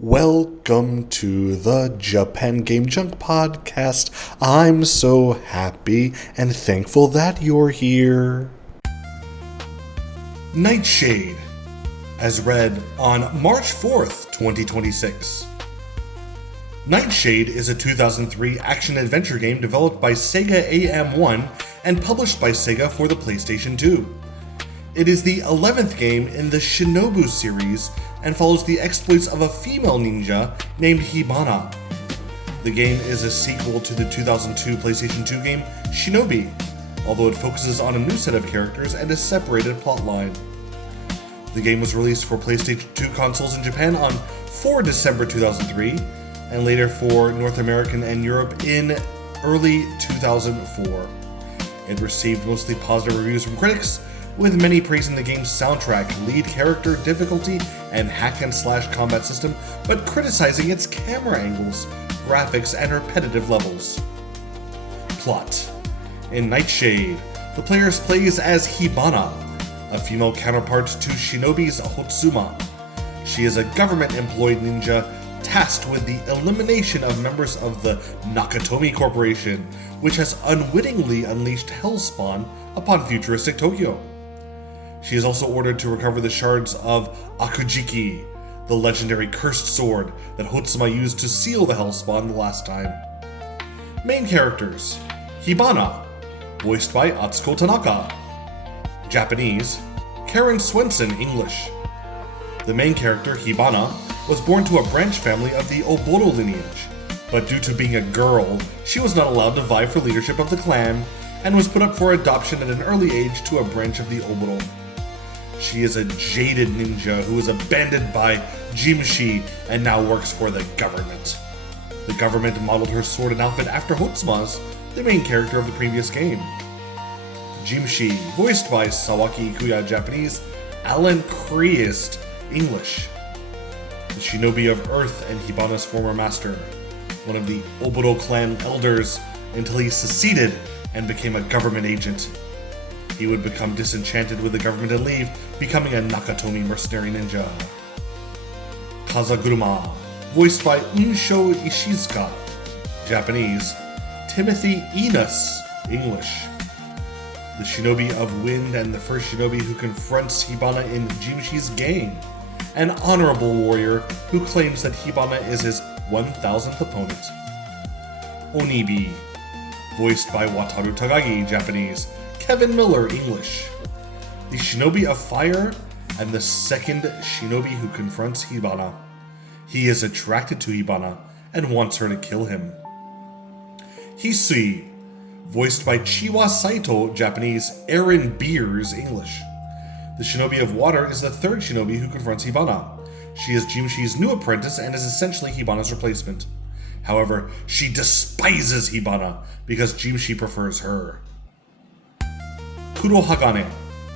Welcome to the Japan Game Junk podcast. I'm so happy and thankful that you're here. Nightshade, as read on March 4th, 2026. Nightshade is a 2003 action-adventure game developed by Sega AM1 and published by Sega for the PlayStation 2. It is the 11th game in the Shinobu series and follows the exploits of a female ninja named Hibana. The game is a sequel to the 2002 PlayStation 2 game Shinobi, although it focuses on a new set of characters and a separated plotline. The game was released for PlayStation 2 consoles in Japan on 4 December 2003, and later for North American and Europe in early 2004. It received mostly positive reviews from critics, with many praising the game's soundtrack, lead character, difficulty, and hack-and-slash combat system, but criticizing its camera angles, graphics, and repetitive levels. Plot. In Nightshade, the player plays as Hibana, a female counterpart to Shinobi's Hotsuma. She is a government-employed ninja tasked with the elimination of members of the Nakatomi Corporation, which has unwittingly unleashed Hellspawn upon futuristic Tokyo. She is also ordered to recover the shards of Akujiki, the legendary cursed sword that Hotsuma used to seal the Hellspawn the last time. Main characters: Hibana, voiced by Atsuko Tanaka. Japanese: Karen Swenson, English. The main character, Hibana, was born to a branch family of the Oboro lineage, but due to being a girl, she was not allowed to vie for leadership of the clan, and was put up for adoption at an early age to a branch of the Oboro. She is a jaded ninja who was abandoned by Jimshi and now works for the government. The government modeled her sword and outfit after Hotsuma's, the main character of the previous game. Jimshi, voiced by Sawaki Ikuya, Japanese, Alan Creist, English. The Shinobi of Earth and Hibana's former master, one of the Oboro clan elders until he seceded and became a government agent. He would become disenchanted with the government and leave, becoming a Nakatomi mercenary ninja. Kazaguruma, voiced by Unsho Ishizuka, Japanese, Timothy Enos, English. The Shinobi of Wind and the first Shinobi who confronts Hibana in Jimshi's gang. An honorable warrior who claims that Hibana is his 1000th opponent. Onibi, voiced by Wataru Tagagi, Japanese, Kevin Miller, English. The Shinobi of Fire and the second Shinobi who confronts Hibana. He is attracted to Hibana and wants her to kill him. Hisui, voiced by Chiwa Saito, Japanese, Aaron Beers, English. The Shinobi of Water is the third Shinobi who confronts Hibana. She is Jimshi's new apprentice and is essentially Hibana's replacement. However, she despises Hibana because Jimshi prefers her. Kurohagane,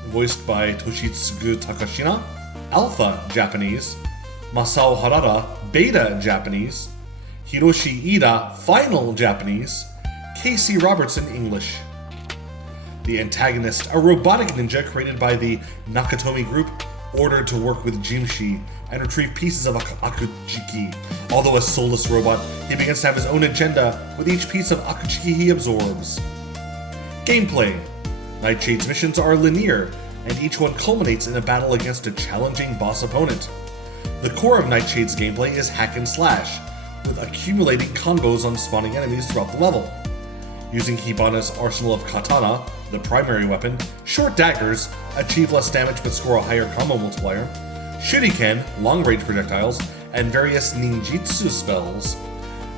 voiced by Toshitsugu Takashina, Alpha, Japanese, Masao Harada, Beta, Japanese, Hiroshi Ida, Final, Japanese, Casey Robertson, English. The antagonist, a robotic ninja created by the Nakatomi group, ordered to work with Jimshi and retrieve pieces of Akujiki. Although a soulless robot, he begins to have his own agenda with each piece of Akujiki he absorbs. Gameplay. Nightshade's missions are linear, and each one culminates in a battle against a challenging boss opponent. The core of Nightshade's gameplay is hack and slash, with accumulating combos on spawning enemies throughout the level. Using Hibana's arsenal of katana, the primary weapon, short daggers, achieve less damage but score a higher combo multiplier, shuriken, long-range projectiles, and various ninjutsu spells,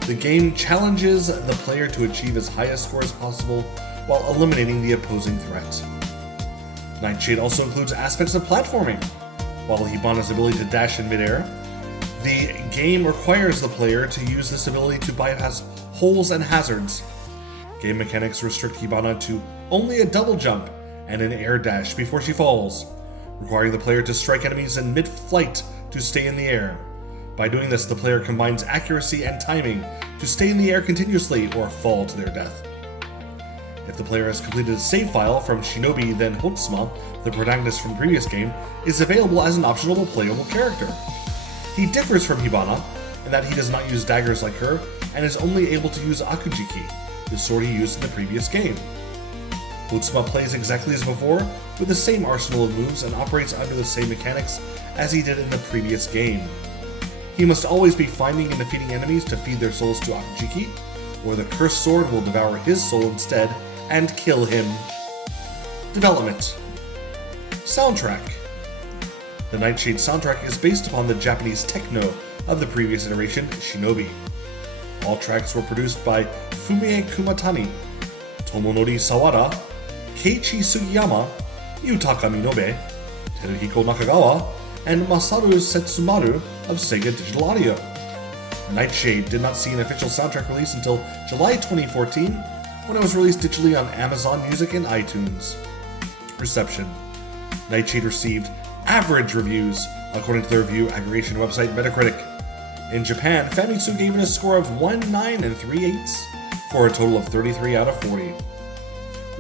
the game challenges the player to achieve as high a score as possible while eliminating the opposing threat. Nightshade also includes aspects of platforming. While Hibana's ability to dash in midair, the game requires the player to use this ability to bypass holes and hazards. Game mechanics restrict Hibana to only a double jump and an air dash before she falls, requiring the player to strike enemies in mid-flight to stay in the air. By doing this, the player combines accuracy and timing to stay in the air continuously or fall to their death. If the player has completed a save file from Shinobi, then Hotsuma, the protagonist from the previous game, is available as an optional playable character. He differs from Hibana in that he does not use daggers like her and is only able to use Akujiki, the sword he used in the previous game. Utsuma plays exactly as before, with the same arsenal of moves and operates under the same mechanics as he did in the previous game. He must always be finding and defeating enemies to feed their souls to Akujiki, or the cursed sword will devour his soul instead and kill him. Development. Soundtrack. The Nightshade soundtrack is based upon the Japanese techno of the previous iteration, Shinobi. All tracks were produced by Fumie Kumatani, Tomonori Sawada, Keiichi Sugiyama, Yutaka Minobe, Teruhiko Nakagawa, and Masaru Setsumaru of Sega Digital Audio. Nightshade did not see an official soundtrack release until July 2014, when it was released digitally on Amazon Music and iTunes. Reception. Nightshade received average reviews, according to the review aggregation website Metacritic. In Japan, Famitsu gave it a score of 1, 9, and 3/8, for a total of 33 out of 40.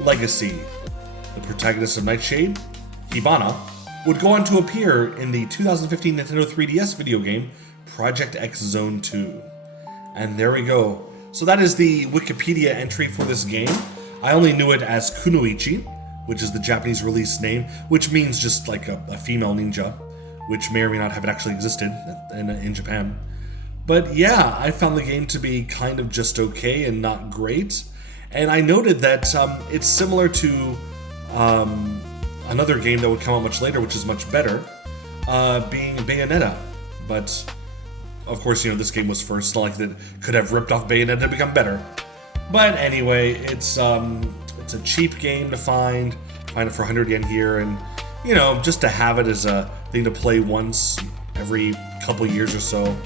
Legacy. The protagonist of Nightshade, Hibana, would go on to appear in the 2015 Nintendo 3DS video game Project X Zone 2. And there we go. So that is the Wikipedia entry for this game. I only knew it as Kunoichi, which is the Japanese release name, which means just like a female ninja, which may or may not have actually existed in Japan. But yeah, I found the game to be kind of just okay and not great. And I noted that it's similar to another game that would come out much later, which is much better, being Bayonetta. But of course, this game was first. It's not like it could have ripped off Bayonetta to become better. But anyway, it's a cheap game to find it for 100 yen here, and just to have it as a thing to play once every couple years or so,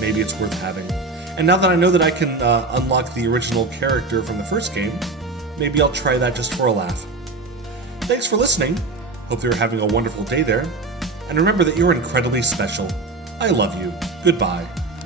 maybe it's worth having. And now that I know that I can unlock the original character from the first game, maybe I'll try that just for a laugh. Thanks for listening. Hope you're having a wonderful day there. And remember that you're incredibly special. I love you. Goodbye.